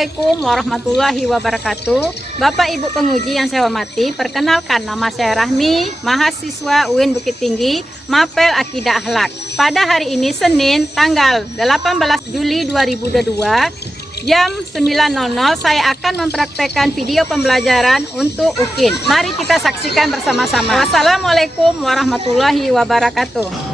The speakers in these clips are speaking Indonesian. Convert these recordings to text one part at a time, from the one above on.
Assalamualaikum warahmatullahi wabarakatuh. Bapak Ibu penguji yang saya hormati, perkenalkan nama saya Rahmi, mahasiswa UIN Bukit Tinggi, Mapel Akidah Akhlak. Pada hari ini Senin tanggal 18 Juli 2022 jam 9.00 saya akan mempraktekkan video pembelajaran untuk UKIN. Mari kita saksikan bersama-sama. Wassalamualaikum warahmatullahi wabarakatuh.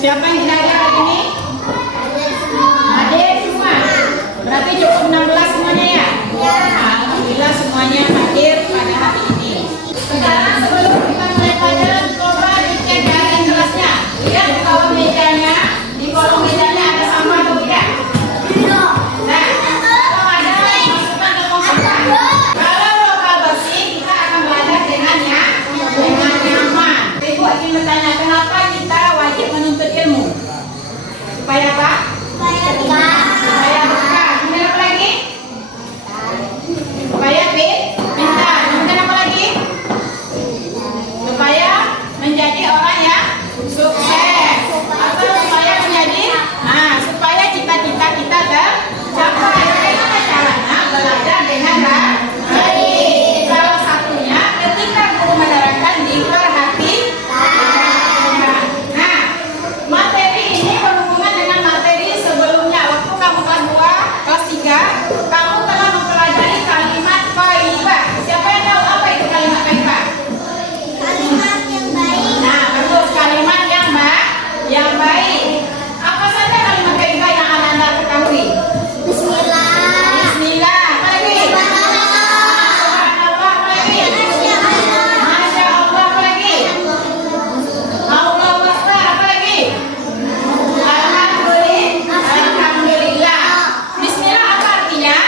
Siapa yang tidak ada hari ini? Hadir semua. Berarti cukup 16 semuanya ya? Ya. Alhamdulillah semuanya hadir pada hari ini. Sekarang sebelum kita mulai pelajaran, coba dicek keadaan kelasnya. Lihat di bawah mejanya, di kolong mejanya ada sampah atau tidak? Nah, kalau ada, masukkan ke tong sampah. Kalau lokal bersih, kita akan belajar dengannya dengan nyaman. Ibu ingin bertanya, kenapa kita wajib menuntut ilmu? Supaya apa? Supaya berkah. Kemudian apa lagi? Supaya pintar. Kemudian apa lagi? Supaya menjadi orang yang sukses. Atau supaya menjadi, supaya cita-cita kita tercapai. Bagaimana caranya? Belajar dengan baik. Salah satunya ketika guru menerangkan diperhatikan. Materi ini berhubungan dengan materi sebelumnya. Waktu kamu kelas 2, kelas 3, kamu telah mempelajari kalimat thayyibah. Siapa yang tahu apa itu kalimat thayyibah? Kalimat yang baik. Nah, betul, kalimat yang baik. Apa saja kalimat thayyibah yang Anda ketahui? Bismillah. Bismillah. Apa lagi? Subhanallah. Apa lagi? Masya Allah. Apa lagi? Allahu Akbar. Apa lagi? Alhamdulillah. Bismillah apa artinya?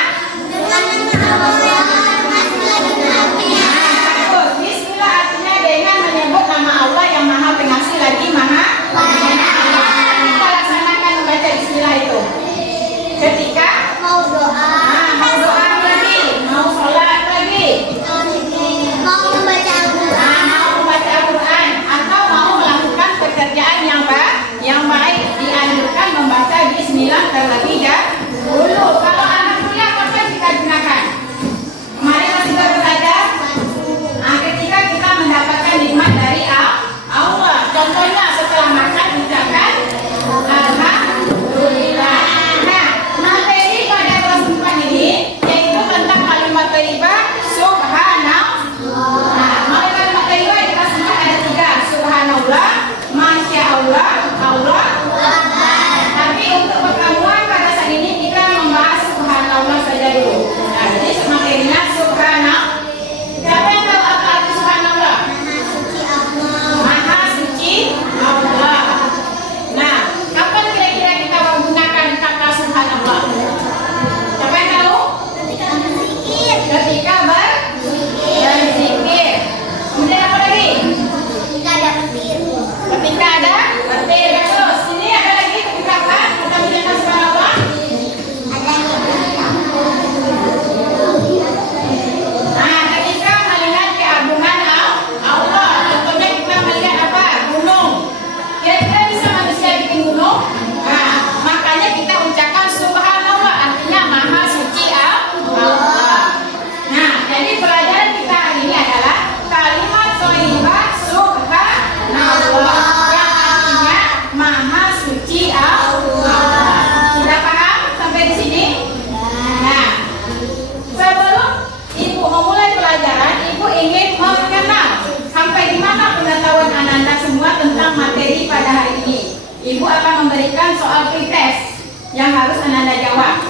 soal pretest yang harus Ananda jawab.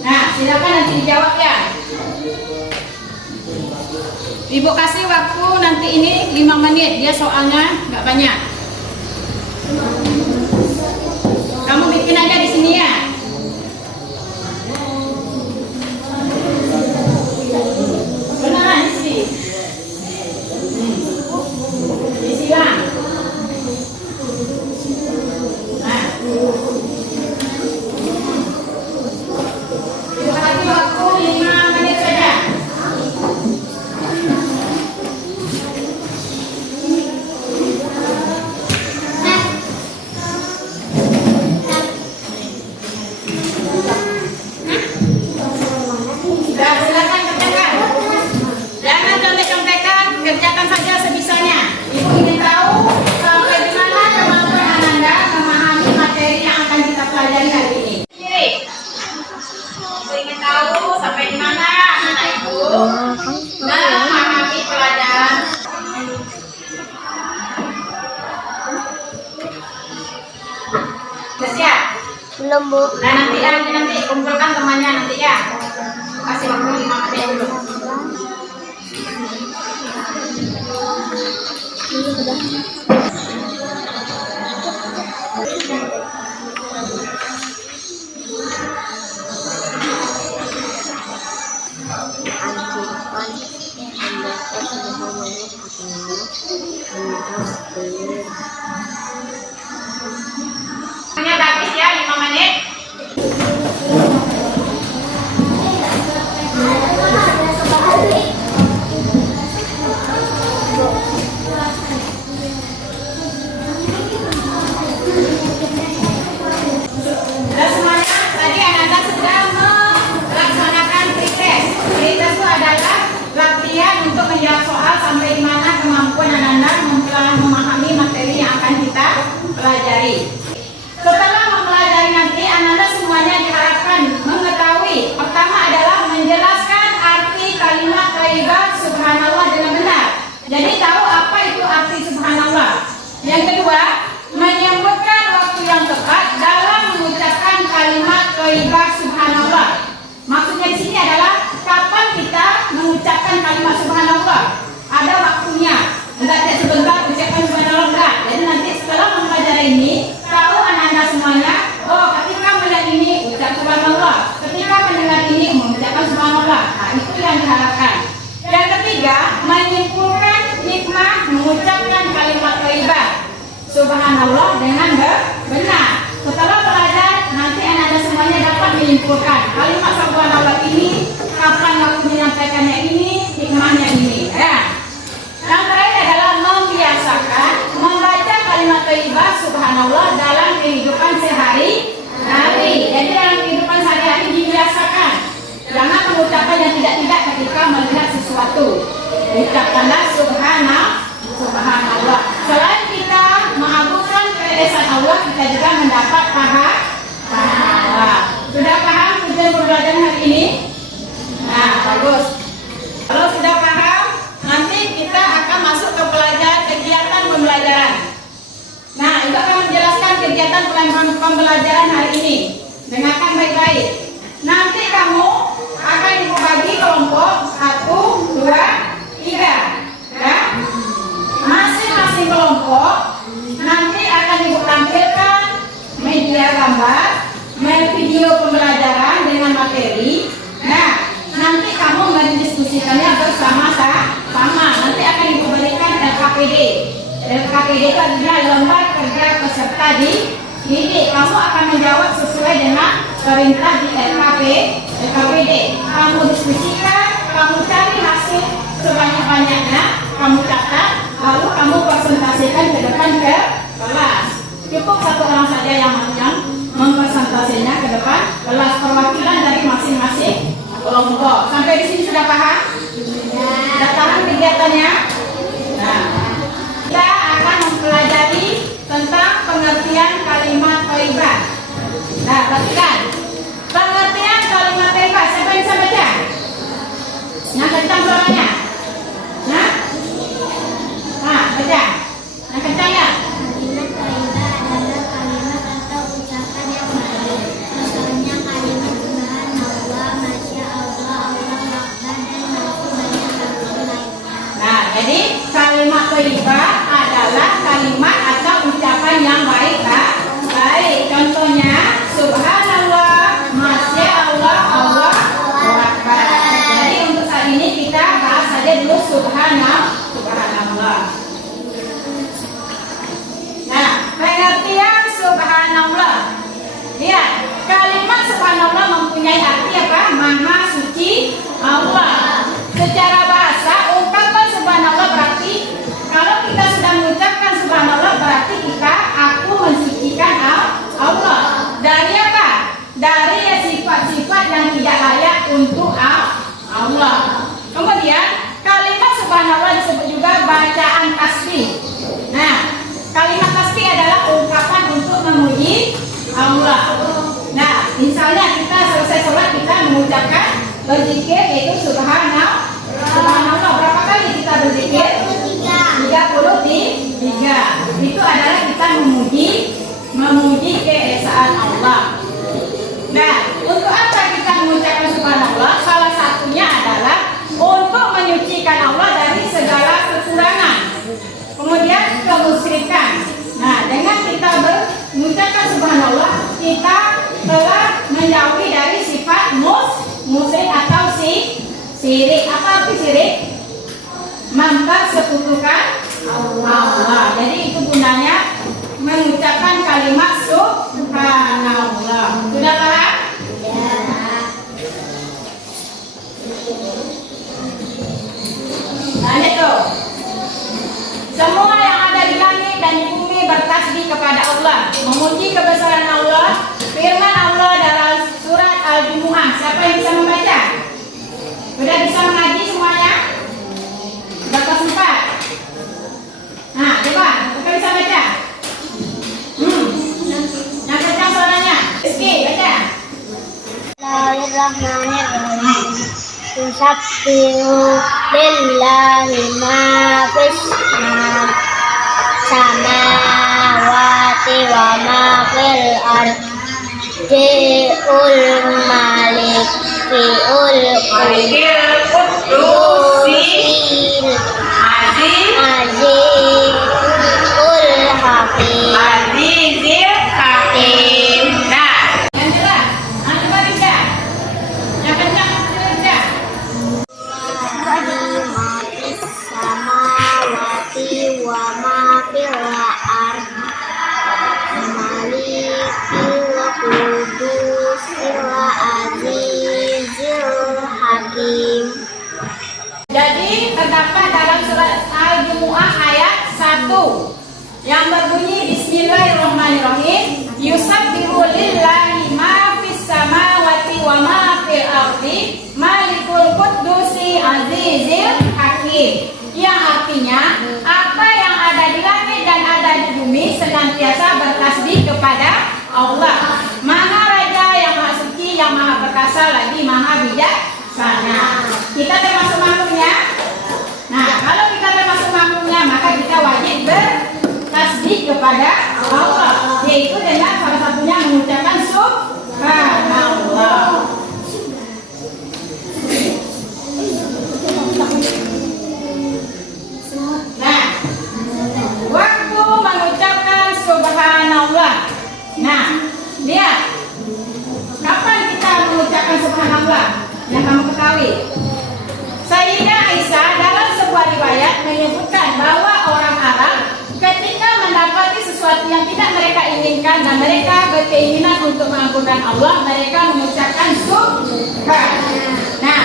Nah, silakan nanti dijawab ya. Ibu kasih waktu nanti ini 5 menit, dia soalnya nggak banyak. Kamu bikin aja di sini ya. Beneran isi. Isi lah. Nah. Ibu kasih waktu 5 menit saja. Kerjakan saja sebisanya. Ibu ingin tahu sampai di mana kemampuan Ananda memahami materi yang akan kita pelajari hari ini. Ibu ingin tahu sampai di mana anak ibu dalam memahami pelajaran. Sudah siap? Belum, Bu. Nah, nanti kumpulkan temannya nanti ya. Kasih waktu 5 menit dulu. Hanya habis ya 5 menit. Untuk menjawab soal sampai di mana kemampuan Ananda memahami materi yang akan kita pelajari. Setelah mempelajari nanti, Ananda semuanya diharapkan mengetahui. Pertama adalah menjelaskan arti kalimat thayyibah subhanallah dengan benar. Jadi tahu apa itu arti subhanallah. Yang kedua, menyebutkan waktu yang tepat dalam mengucapkan kalimat thayyibah subhanallah. Maksudnya di sini adalah kapan kita mengucapkan kalimat subhanallah. Ada waktunya. Enggak sebentar ucapkan subhanallah enggak. Jadi nanti setelah mempelajari ini, tahu anak-anak semuanya, oh ketika melihat ini ucap subhanallah, ketika mendengar ini mengucapkan subhanallah. Nah, itu yang diharapkan. Yang ketiga, menyimpulkan hikmah mengucapkan kalimat thayyibah subhanallah dengan benar. Setelah belajar, nanti anak-anak semuanya dapat menyimpulkan kalimat subhanallah ini, kapan waktu menyampaikannya ini, hikmahnya ini. Ya. Yang terakhir adalah membiasakan membaca kalimat thayyibah subhanallah dalam kehidupan sehari-hari. Jadi dalam kehidupan sehari-hari dibiasakan. Jangan mengucapkan yang tidak-tidak ketika melihat sesuatu. Ucapkanlah subhanallah. Selain kita mengagungkan keesaan Allah, kita juga mendapat pahala. Sudah paham tujuan pembelajaran hari ini? Nah, bagus. Kalau sudah paham, nanti kita akan masuk ke kegiatan pembelajaran. Nah, itu akan menjelaskan kegiatan pembelajaran hari ini. Dengarkan baik-baik. Nanti kamu akan dibagi kelompok 1, 2, 3. Ya? Masing-masing kelompok nanti akan ditampilkan media gambar, video pembelajaran dengan materi. Nah, nanti kamu mendiskusikannya bersama-sama. Nanti akan diberikan LKPD. LKPD itu adalah lembar kerja peserta didik. Kamu akan menjawab sesuai dengan perintah di LKPD. Kamu diskusikan, kamu cari hasil sebanyak-banyaknya, kamu catat, lalu kamu presentasikan ke depan ke kelas. Cukup satu orang saja yang mempresentasinya ke depan kelas, perwakilan dari masing-masing kelompok. Sampai di sini sudah paham? Sudah paham kegiatannya? Nah, kita akan mempelajari tentang pengertian kalimat thayyibah. Nah, perhatikan. Pengertian kalimat thayyibah, siapa yang bisa baca? Yang kencang suaranya. Nah, baca. Yang kencang ya. Kalimat thayyibah adalah kalimat atau ucapan yang untuk Allah. Kemudian kalimat subhanallah disebut juga bacaan tasbih. Nah, kalimat tasbih adalah ungkapan untuk memuji Allah. Nah, misalnya kita selesai sholat kita mengucapkan berzikir yaitu subhanallah. Subhanallah berapa kali kita berzikir? 33. Itu adalah kita memuji keesaan Allah. Nah, untuk apa kita mengucapkan subhanallah? Salah satunya adalah untuk menyucikan Allah dari segala kekurangan, kemudian kemusyrikan. Nah, dengan kita mengucapkan subhanallah, kita telah menjauhi dari sifat musyrik atau syirik. Apa arti syirik? Mempersekutukan Allah. Jadi itu gunanya mengucapkan kalimat subhanallah. Sudah paham? Ya. Lanjut tuh. Semua yang ada di langit dan di bumi bertasbih kepada Allah, memuji kebesaran Allah. Firman Allah dalam surat Al-Jumu'ah. Siapa yang bisa membaca? Sudah bisa mengaji semuanya? Sudah kelas 4? Nah, coba, kita bisa baca? Yang kencang suaranya. Rizky, baca. Bismillahirrahmanirrahim. Tusabbihu lillahi ma fis samawati wa ma fil ardi malikul qudusil azizul hakim. Nah, yang jelas. Coba baca. Yang kencang baca. Samawati wa ma fil ardi malikul qudusil azizul hakim. Jadi terdapat dalam surat Al-Jumu'ah ayat 1 yang berbunyi Bismillahirrahmanirrahim. Yusabbihu lillahi ma fis samawati wa ma fil ardi malikul qudusi azizil hakim. Yang artinya apa yang ada di langit dan ada di bumi senantiasa bertasbih kepada Allah, Maha Raja yang Maha Suci, yang Maha Perkasa, lagi Maha Bijaksana. Kita termasuk makhluknya. Nah, kalau kita termasuk makhluknya, maka kita wajib bertasbih kepada Allah, yaitu dengan salah satunya mengucapkan subhanallah. Nah, waktu mengucapkan subhanallah. Nah, lihat kapan kita mengucapkan subhanallah yang kamu ketahui. Sayyidah Aisyah dalam sebuah riwayat menyebutkan bahwa orang Arab ketika mendapati sesuatu yang tidak mereka inginkan dan mereka berkeinginan untuk mengampunkan Allah, mereka mengucapkan subhan. Nah,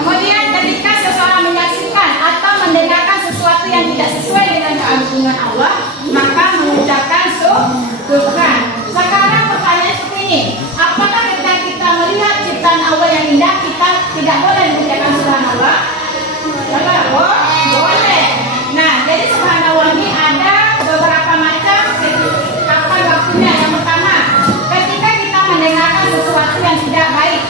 kemudian ketika seseorang menyaksikan atau mendengarkan sesuatu yang tidak sesuai dengan keagungan Allah, maka mengucapkan subhan. Sekarang pertanyaan seperti ini, apakah ketika kita melihat ciptaan Allah yang indah, kita tidak boleh mengucapkan subhanallah? Boleh. Nah, jadi subhanallah ini ada beberapa macam kapan waktunya. Yang pertama, ketika kita mendengarkan sesuatu yang tidak baik,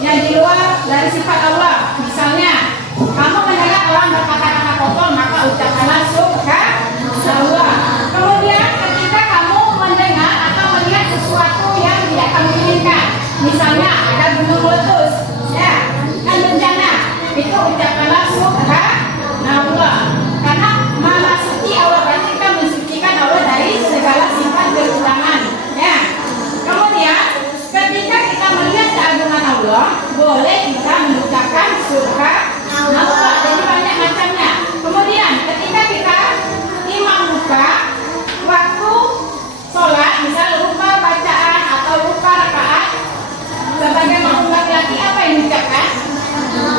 yang di luar dari sifat Allah. Misalnya, kamu mendengar orang berkata-kata kotor, maka ucapkanlah subhanallah. Kemudian ketika kamu mendengar atau melihat sesuatu yang tidak kamu inginkan, misalnya ada gunung meletus, ya, kan bencana, itu ucapkanlah subhanallah. Karena Maha Suci Allah, berarti kita mensucikan Allah dari segala sifat kekurangan, ya. Kemudian ketika kita melihat keagungan Allah, boleh kita mengucapkan subhanallah. Jadi banyak macamnya. Kemudian ketika kita imam buka waktu sholat, misal lupa bacaan atau lupa rakaat, sebagai makmum laki-laki apa yang diucapkan?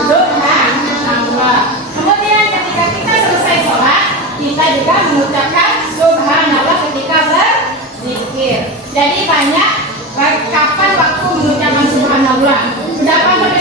Subhanallah. Kemudian ketika kita selesai sholat, kita juga mengucapkan subhanallah ketika berzikir. Jadi banyak kapan waktu mengucapkan subhanallah. Sudah paham?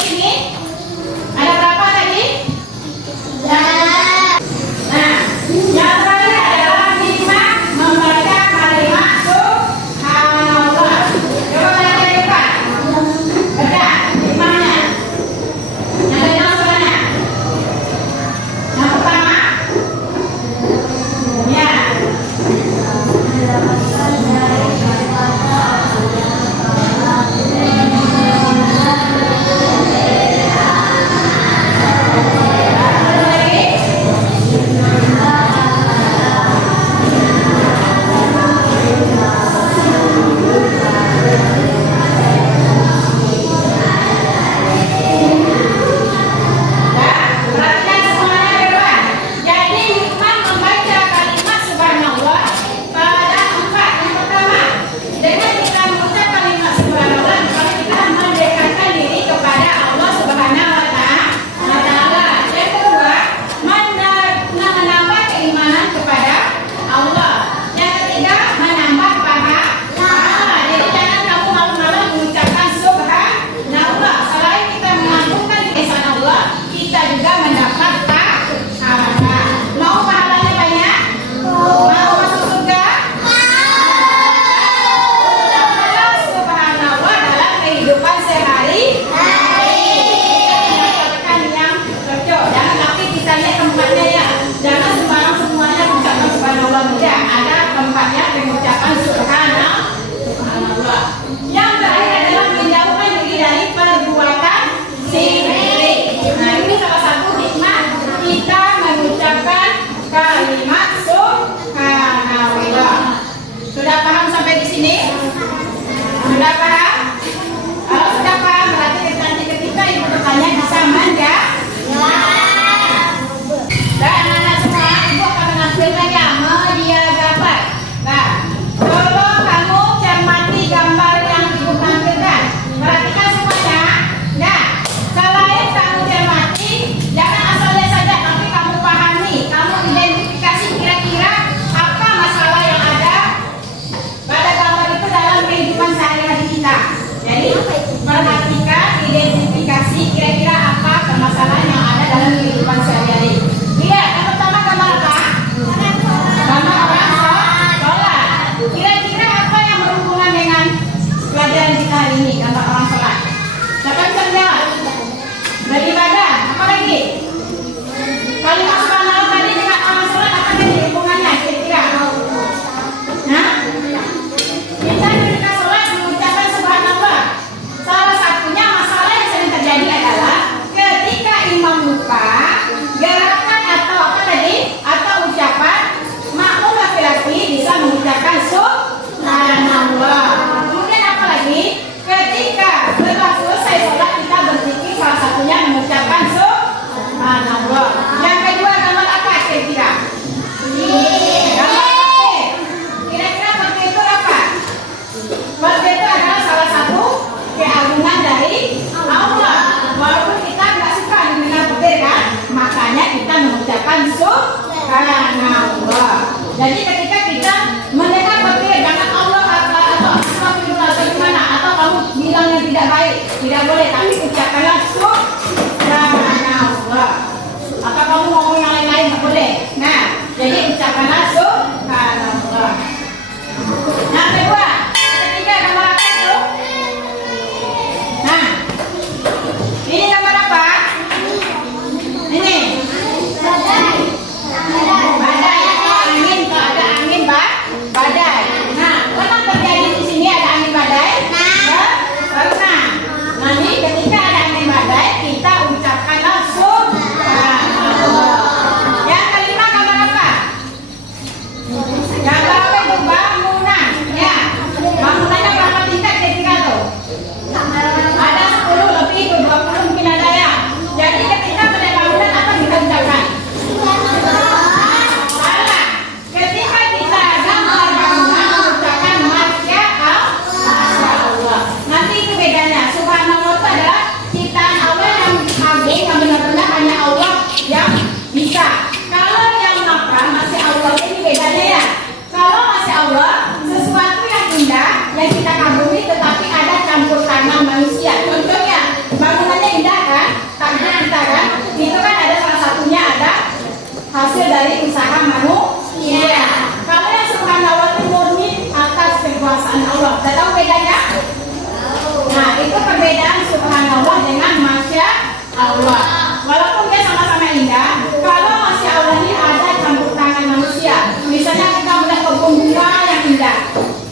perbedaan subhanallah dengan masya Allah. Walaupun dia sama-sama indah, kalau masya Allah ini ada campur tangan manusia. Misalnya kita melihat kebun bunga yang indah.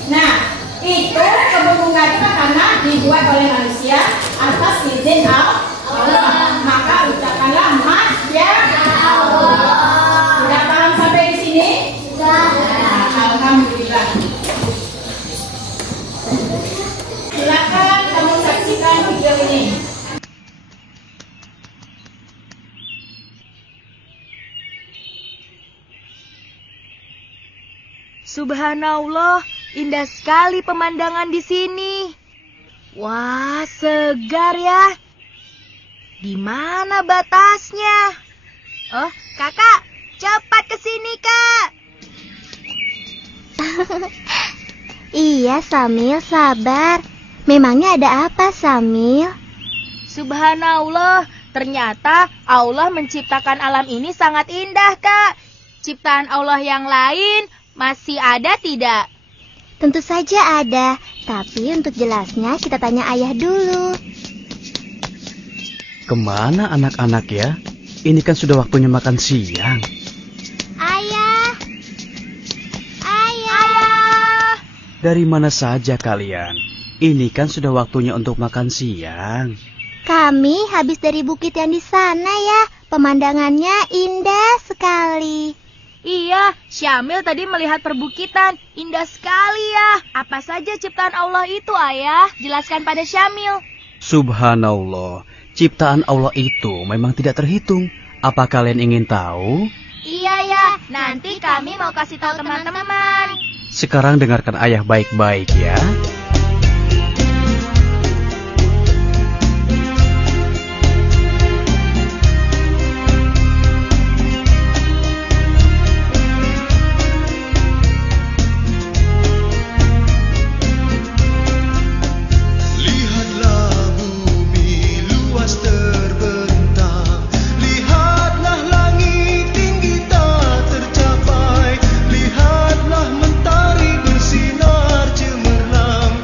Nah, itu kebun bunga itu kan karena dibuat oleh manusia atas izin Allah. Maka ucapkanlah masya Allah. Sudah paham sampai di sini? Nah, alhamdulillah. Silakan kamu saksikan video ini. Subhanallah, indah sekali pemandangan di sini. Wah, segar ya. Di mana batasnya? Oh, kakak, cepat ke sini, Kak. Iya, Samil, sabar. Memangnya ada apa, Samil? Subhanallah, ternyata Allah menciptakan alam ini sangat indah, Kak. Ciptaan Allah yang lain masih ada tidak? Tentu saja ada, tapi untuk jelasnya kita tanya ayah dulu. Kemana anak-anak ya? Ini kan sudah waktunya makan siang. Ayah! Ayah! Dari mana saja kalian? Ini kan sudah waktunya untuk makan siang. Kami habis dari bukit yang di sana ya. Pemandangannya indah sekali. Iya, Syamil tadi melihat perbukitan. Indah sekali ya. Apa saja ciptaan Allah itu, Ayah? Jelaskan pada Syamil. Subhanallah, ciptaan Allah itu memang tidak terhitung. Apa kalian ingin tahu? Iya ya, nanti kami mau kasih tahu teman-teman. Sekarang dengarkan ayah baik-baik ya. Lihatlah mentari bersinar cemerlang.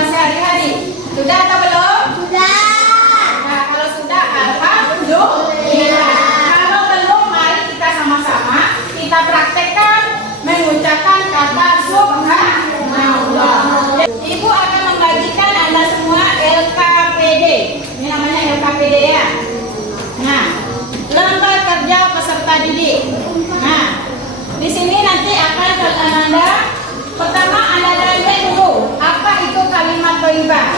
kehidupan sehari-hari. Sudah atau belum? Nah, kalau sudah, alhamdulillah. Kalau belum, mari kita sama-sama kita praktekkan mengucapkan kata subhanallah. Ibu akan membagikan Anda semua LKPD. Ini namanya LKPD ya. Nah, lembar kerja peserta didik. Nah, di sini nanti akan Anda pertama Anda dalami dulu apa itu kalimat thayyibah.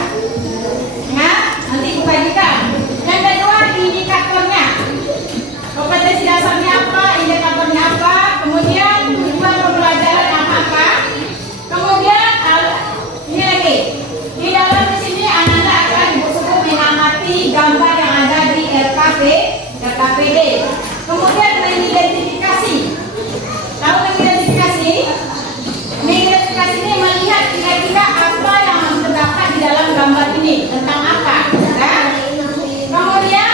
Nah, nanti Ibu bagikan. Yang kedua indikatornya. Kompetensi dasarnya apa, indikatornya apa, kemudian tujuan pembelajaran apa. Kemudian ini lagi. Di dalam di sini Anda akan Ibu mengamati gambar yang ada di LKPD. Kemudian mengidentifikasi. Tahu mengidentifikasi? Mengidentifikasi ini melihat kira-kira apa yang terdapat di dalam gambar ini, tentang apa. Nah, kemudian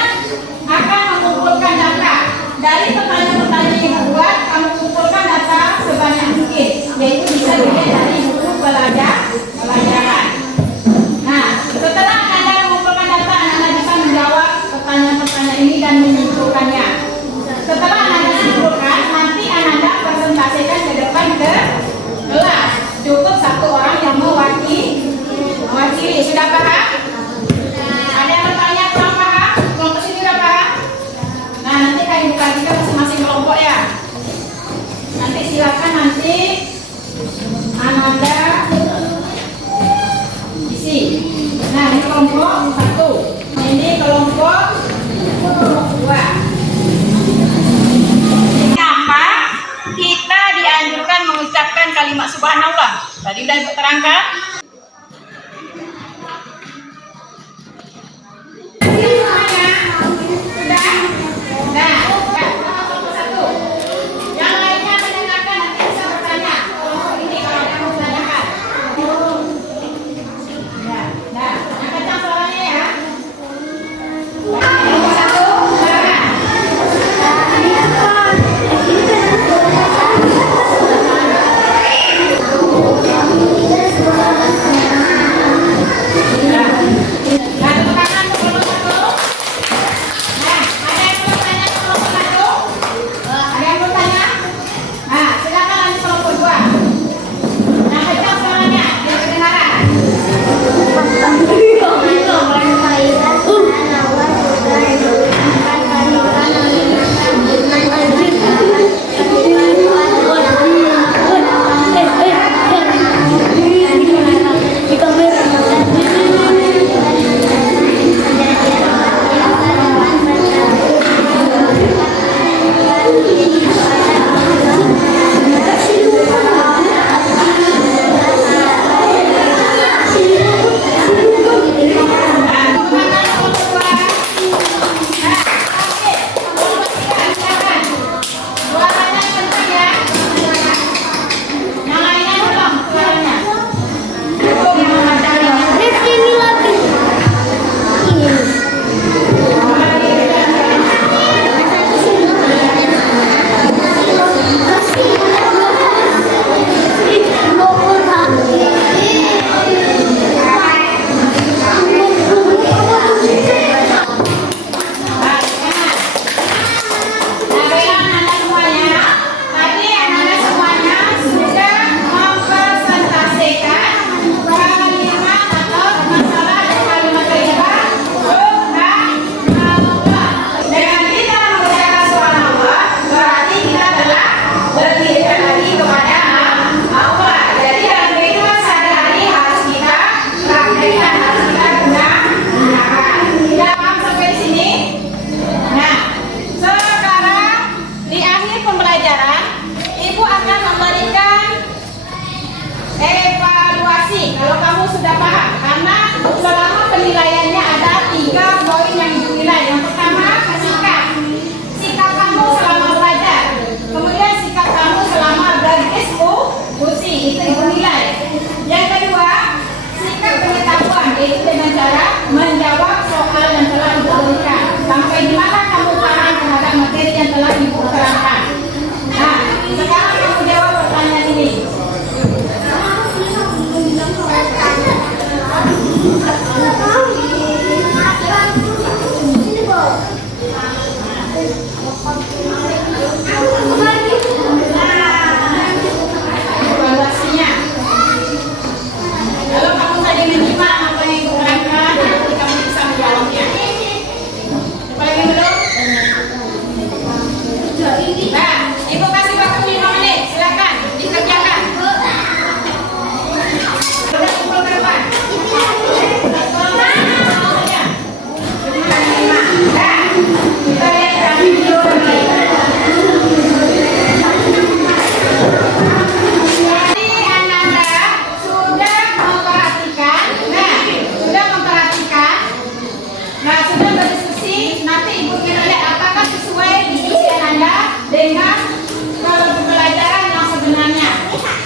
akan mengumpulkan data. Dari pertanyaan-pertanyaan yang dibuat, kamu kumpulkan data sebanyak mungkin, yaitu bisa dilihat dari buku pelajaran. Nah, setelah Anda mengumpulkan data, Anda bisa menjawab pertanyaan-pertanyaan ini dan menyimpulkannya. Setelah Anda simpulkan, nanti Anda presentasikan ke depan ke kelas. Cukup satu orang yang mewakili. Sudah paham? Ada yang bertanya kurang paham? Kelompok sini sudah paham? Nah, nanti akan dibagikan masing-masing kelompok ya. Nanti silakan Anda isi. Nah, ini kelompok 1. Ini kelompok 2. Kenapa kita dianjurkan mengucapkan kalimat subhanallah? Tadi sudah Ibu terangkan.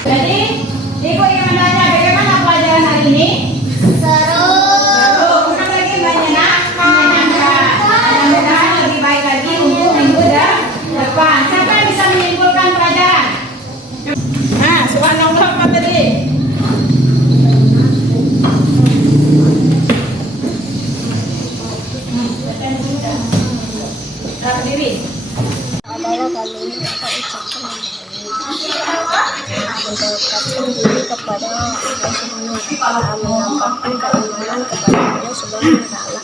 Jadi, Ibu ingin menanya bagaimana pelajaran hari ini? Seru. Kurang lagi banyak menyenangkan. Mudah-mudahan lebih baik lagi untuk minggu depan. Siapa yang bisa menyimpulkan pelajaran? Nah, subhanallah apa tadi? Berdiri. Adalah kami ini kita ucapkan mendekatkan diri kepada Allah Subhanahu wa Ta'ala, menampakkan keimanan kepada Allah Subhanahu wa Ta'ala,